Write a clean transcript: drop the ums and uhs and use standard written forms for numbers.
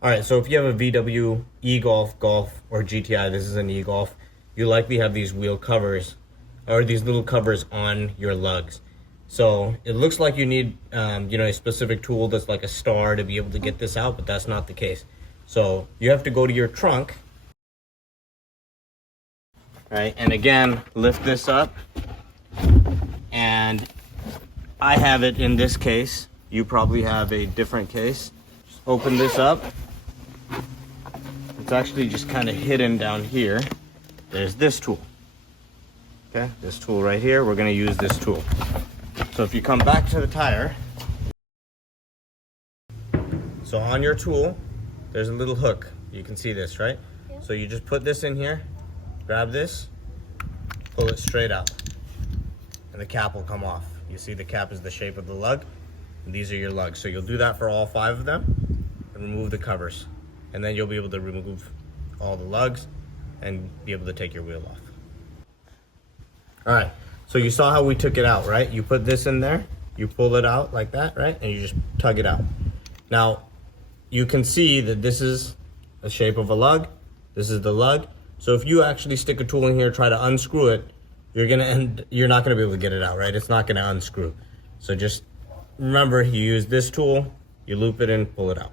All right, so if you have a VW, eGolf, Golf, or GTI, this is an eGolf, you likely have these wheel covers, or these little covers on your lugs. So it looks like you need, a specific tool that's like a star to be able to get this out, but that's not the case. So you have to go to your trunk, right? And again, lift this up. And I have it in this case. You probably have a different case. Just open this up. It's actually just kind of hidden down here. There's this tool. Okay, this tool right here, we're gonna use this tool. So if you come back to the tire, so on your tool, there's a little hook. You can see this, right? Yeah. So you just put this in here, grab this, pull it straight out, and the cap will come off. You see the cap is the shape of the lug, and these are your lugs. So you'll do that for all 5 of them, and remove the covers. And then you'll be able to remove all the lugs and be able to take your wheel off. All right, so you saw how we took it out, right? You put this in there, you pull it out like that, right? And you just tug it out. Now, you can see that this is the shape of a lug. This is the lug. So if you actually stick a tool in here, try to unscrew it, you're not gonna be able to get it out, right? It's not gonna unscrew. So just remember, you use this tool, you loop it in, pull it out.